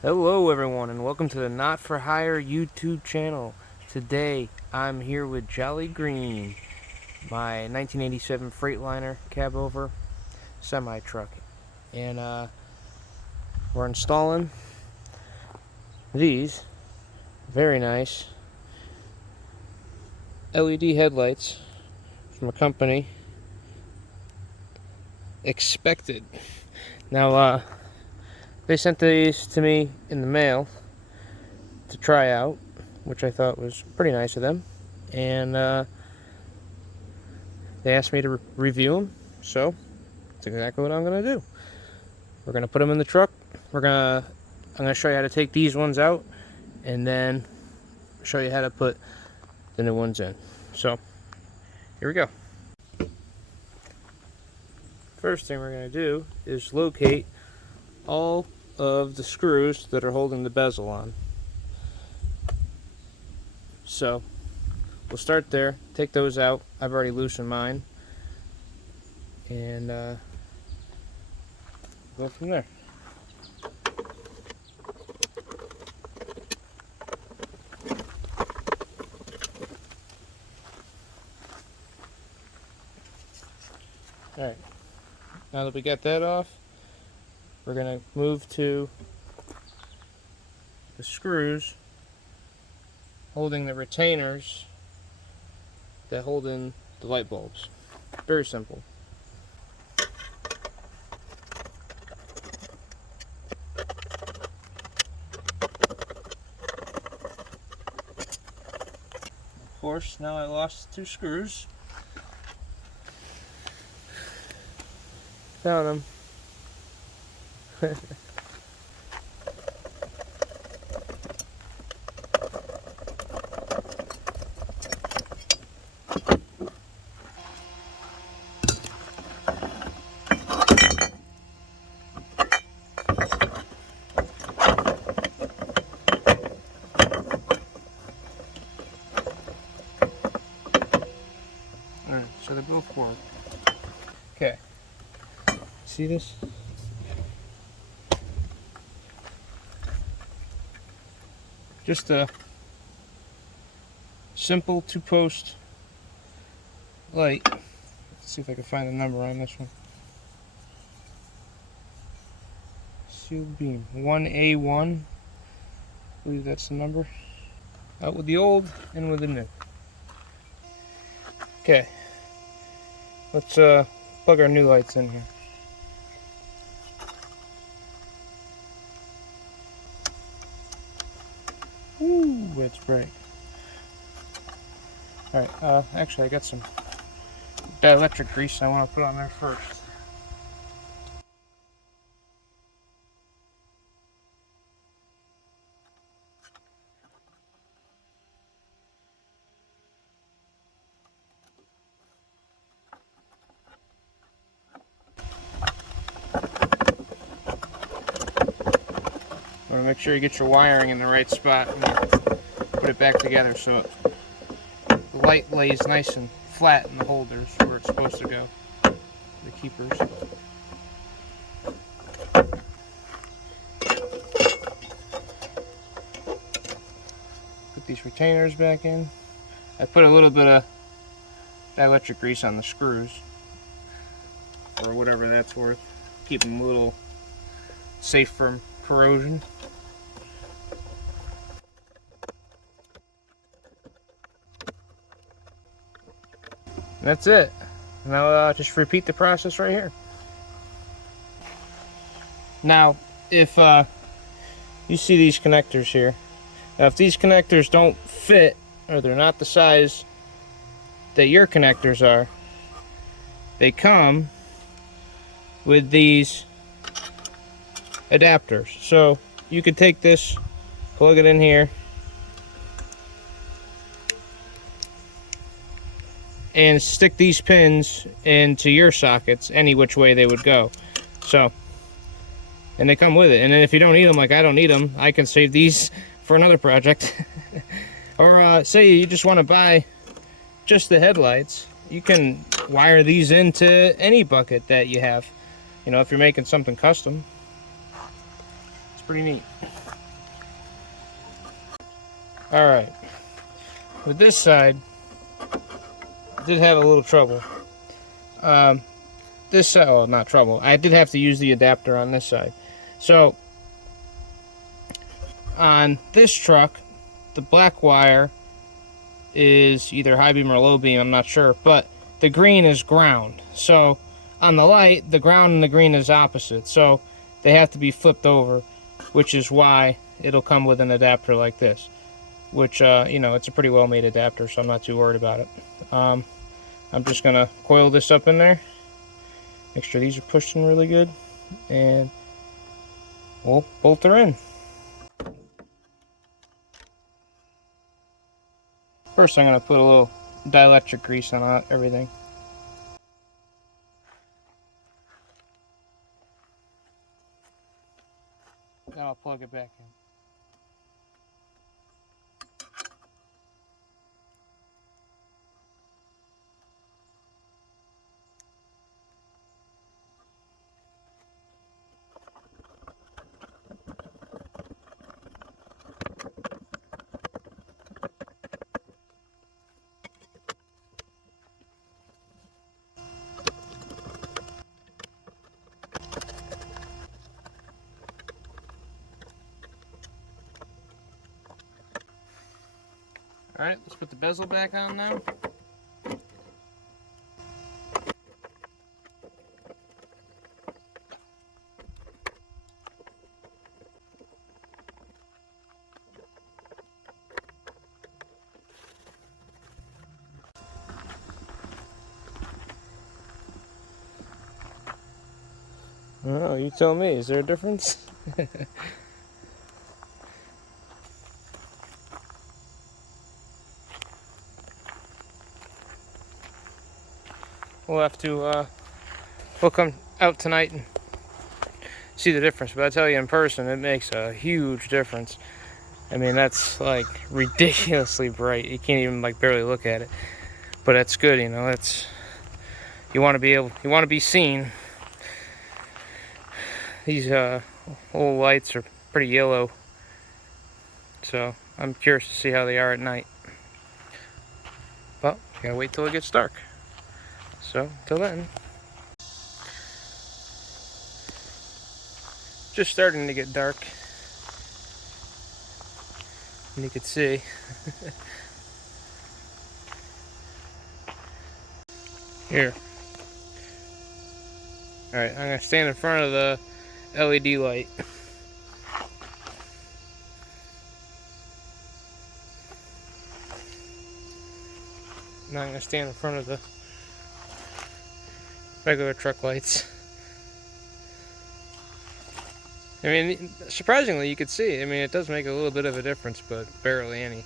Hello everyone and welcome to the Not For Hire YouTube channel. Today I'm here with Jolly Green, my 1987 Freightliner Cabover semi-truck, and we're installing these very nice LED headlights from a company, XPCTD. Now they sent these to me in the mail to try out, which I thought was pretty nice of them, and they asked me to review them, so that's exactly what I'm gonna do. We're gonna put them in the truck. I'm gonna show you how to take these ones out, and then show you how to put the new ones in. So here we go. First thing we're gonna do is locate all of the screws that are holding the bezel on. So we'll start there, take those out. I've already loosened mine, and go from there. Alright, now that we got that off, we're going to move to the screws holding the retainers that hold in the light bulbs. Very simple. Of course, now I lost 2 screws. Found them. Alright, so they both work. Okay. See this? Just a simple 2-post light. Let's see if I can find the number on this one. Sealed beam 1A1. I believe that's the number. Out with the old and with the new. Okay. Let's plug our new lights in here. Ooh, it's bright. Alright, actually I got some dielectric grease I want to put on there first. Want to make sure you get your wiring in the right spot and put it back together so the light lays nice and flat in the holders where it's supposed to go, the keepers. Put these retainers back in. I put a little bit of dielectric grease on the screws, or whatever that's worth. Keep them a little safe from corrosion. That's it. Now just repeat the process right here. Now, if you see these connectors here, now if these connectors don't fit, or they're not the size that your connectors are, they come with these adapters. So you could take this, plug it in here, and stick these pins into your sockets any which way they would go. So, and they come with it. And then if you don't need them, like I don't need them, I can save these for another project. Or say you just want to buy just the headlights, you can wire these into any bucket that you have. You know, if you're making something custom. It's pretty neat. Alright. With this side, I did have a little trouble. This side, well, not trouble. I did have to use the adapter on this side. So, on this truck, the black wire is either high beam or low beam, I'm not sure, but the green is ground. So, on the light, the ground and the green is opposite. So, they have to be flipped over, which is why it'll come with an adapter like this. Which, you know, it's a pretty well-made adapter, so I'm not too worried about it. I'm just going to coil this up in there. Make sure these are pushed in really good. And we'll bolt her in. First, I'm going to put a little dielectric grease on everything. Then I'll plug it back in. Alright, let's put the bezel back on now. Oh, you tell me, is there a difference? We'll have to, we'll come out tonight and see the difference. But I tell you, in person, it makes a huge difference. I mean, that's like ridiculously bright. You can't even like barely look at it. But that's good, you know. It's, you want to be seen. These old lights are pretty yellow, so I'm curious to see how they are at night. But gotta wait till it gets dark. So till then, just starting to get dark, and you can see. Here. All right, I'm gonna stand in front of the LED light. Now I'm gonna stand in front of the regular truck lights. I mean, surprisingly, you could see. I mean, it does make a little bit of a difference, but barely any.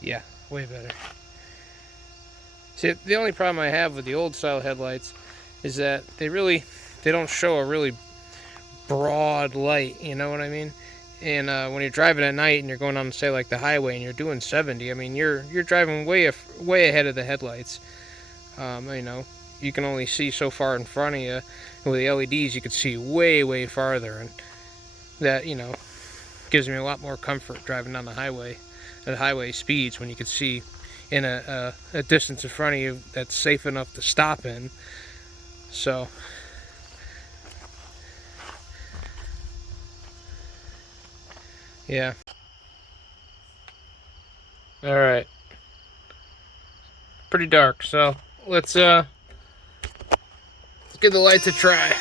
Yeah, way better. See, the only problem I have with the old style headlights is that they don't show a really broad light, you know what I mean? And when you're driving at night and you're going on, say, like the highway and you're doing 70, I mean, you're driving way ahead of the headlights. You know, you can only see so far in front of you, and with the LEDs you can see way farther, and that, you know, gives me a lot more comfort driving down the highway at highway speeds when you can see in a distance in front of you that's safe enough to stop in. So yeah. All right. Pretty dark, so let's give the lights a try.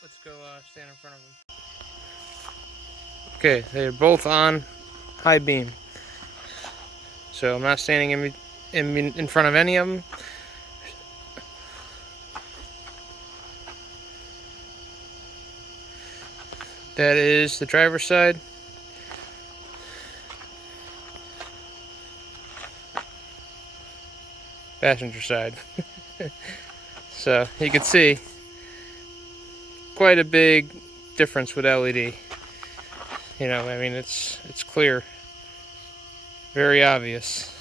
Let's go stand in front of them. Okay, they're both on high beam. So I'm not standing in front of any of them. That is the driver's side. passenger side. So you can see quite a big difference with LED. You know, I mean, it's clear, very obvious.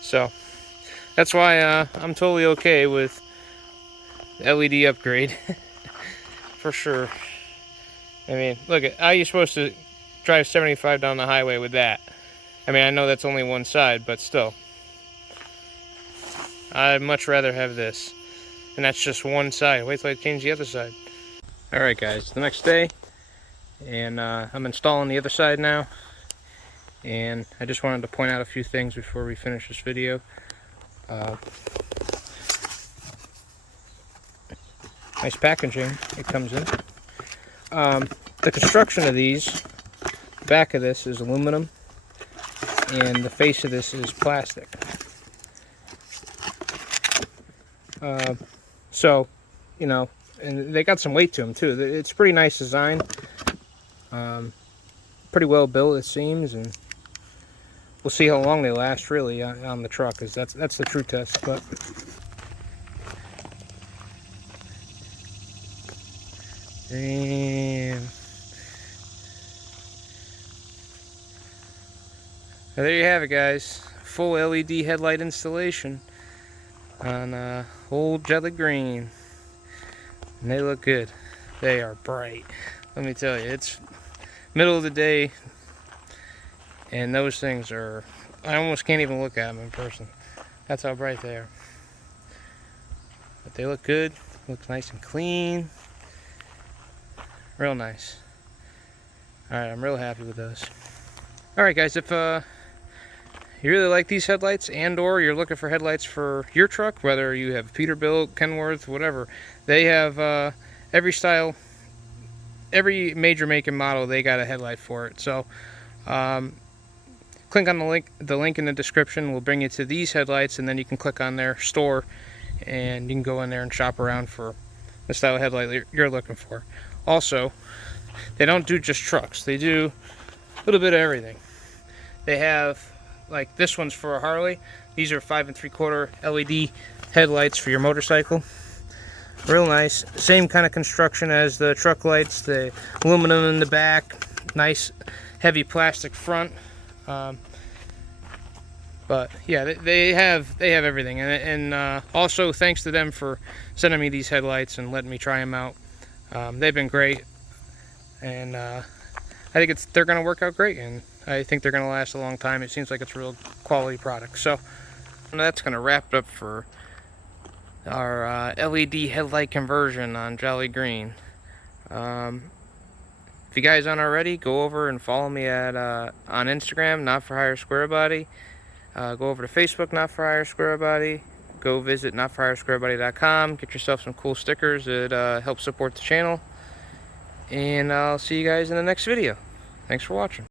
So that's why I'm totally okay with LED upgrade. For sure. I mean, look, how are you supposed to drive 75 down the highway with that? I mean, I know that's only one side, but still. I'd much rather have this. And that's just one side. Wait till I change the other side. Alright guys, the next day, and I'm installing the other side now. And I just wanted to point out a few things before we finish this video. Nice packaging it comes in. The construction of these, the back of this is aluminum, and the face of this is plastic. So, you know, and they got some weight to them too. It's a pretty nice design. Pretty well built, it seems, and we'll see how long they last really on the truck, because that's the true test. But and there you have it, guys. Full LED headlight installation on old jelly green, and they look good. They are bright. Let me tell you, it's middle of the day, and those things are, I almost can't even look at them in person. That's how bright they are. But they look good. Looks nice and clean. Real nice. Alright, I'm real happy with those. Alright guys, if you really like these headlights, and or you're looking for headlights for your truck, whether you have Peterbilt, Kenworth, whatever, they have every style, every major make and model, they got a headlight for it. So click on the link in the description will bring you to these headlights, and then you can click on their store and you can go in there and shop around for the style of headlight you're looking for. Also, they don't do just trucks, they do a little bit of everything. They have, like, this one's for a Harley. These are 5 3/4 LED headlights for your motorcycle. Real nice. Same kind of construction as the truck lights. The aluminum in the back. Nice heavy plastic front. But yeah, they have everything. And also thanks to them for sending me these headlights and letting me try them out. They've been great, and I think they're going to work out great, and I think they're going to last a long time. It seems like it's a real quality product. So that's going to wrap it up for our LED headlight conversion on Jolly Green. If you guys aren't already, go over and follow me at on Instagram, Not For Hire Square Body. Go over to Facebook, Not For Hire Square Body. Go visit notforhiresquarebody.com. Get yourself some cool stickers. It helps support the channel. And I'll see you guys in the next video. Thanks for watching.